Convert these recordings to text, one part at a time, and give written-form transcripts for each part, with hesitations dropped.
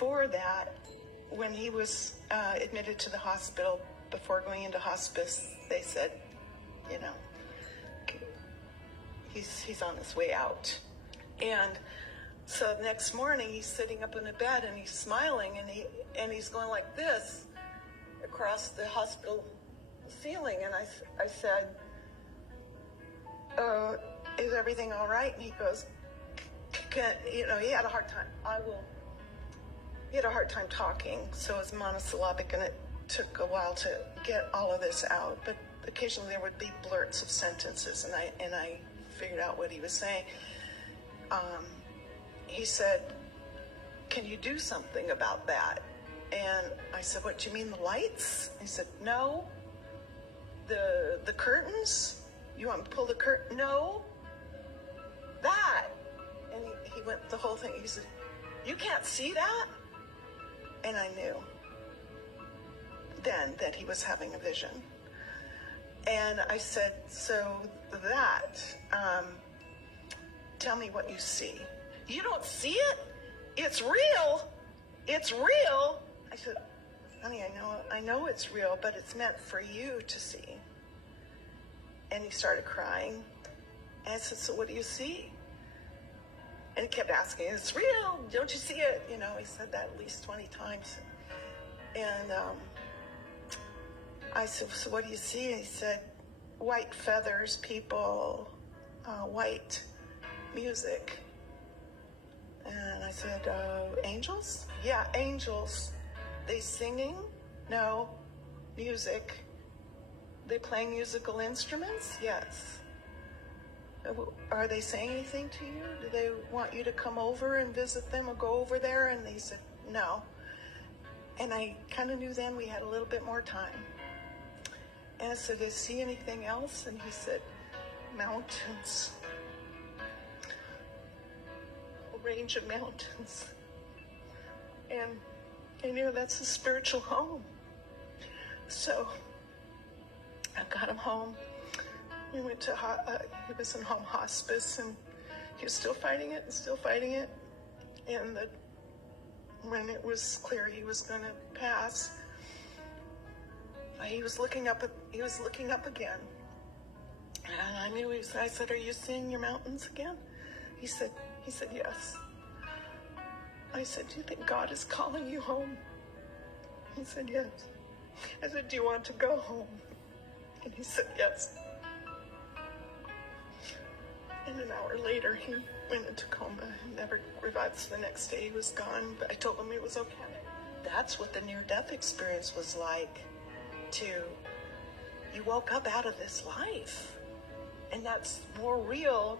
before that, when he was admitted to the hospital, before going into hospice, they said, you know, he's on his way out. And so the next morning, he's sitting up in the bed and he's smiling, and he's going like this across the hospital ceiling. And I said, is everything all right? And he goes, he had a hard time. He had a hard time talking, so it was monosyllabic, and it took a while to get all of this out. But occasionally there would be blurts of sentences, and I figured out what he was saying. He said, "Can you do something about that?" And I said, "What, do you mean the lights?" He said, "No. The curtains? You want to pull the curtain?" "No. That." And he went the whole thing. He said, "You can't see that?" And I knew then that he was having a vision. And I said, "So that, tell me what you see." "You don't see it? It's real. It's real." I said, "Honey, I know it's real, but it's meant for you to see." And he started crying. And I said, "So what do you see?" And he kept asking, "It's real. Don't you see it?" He said that at least 20 times. And I said, "So what do you see?" And he said, "White feathers, people, white music." And I said, "Angels?" "Yeah, angels." "They singing?" "No." "Music?" "They playing musical instruments?" "Yes." "Are they saying anything to you? Do they want you to come over and visit them or go over there?" And they said, "No." And I kind of knew then we had a little bit more time. And I said, "Do you see anything else?" And he said, "Mountains. A range of mountains." And I knew that's a spiritual home. So I got him home. We went to, he was in home hospice, and he was still fighting it and still fighting it. And when it was clear he was going to pass, he was looking up again. And I knew I said, "Are you seeing your mountains again?" He said, "Yes." I said, "Do you think God is calling you home?" He said, "Yes." I said, "Do you want to go home?" And he said, "Yes." And an hour later, he went into coma and never revived. So the next day he was gone, but I told him it was okay. That's what the near-death experience was like, too. You woke up out of this life, and that's more real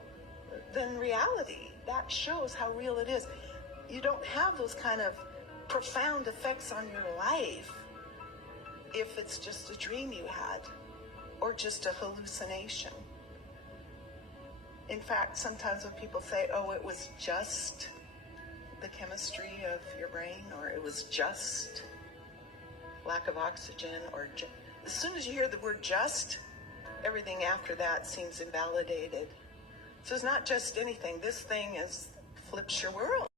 than reality. That shows how real it is. You don't have those kind of profound effects on your life if it's just a dream you had or just a hallucination. In fact, sometimes when people say, "Oh, it was just the chemistry of your brain," or "it was just lack of oxygen," or as soon as you hear the word "just," everything after that seems invalidated. So it's not just anything. This thing flips your world.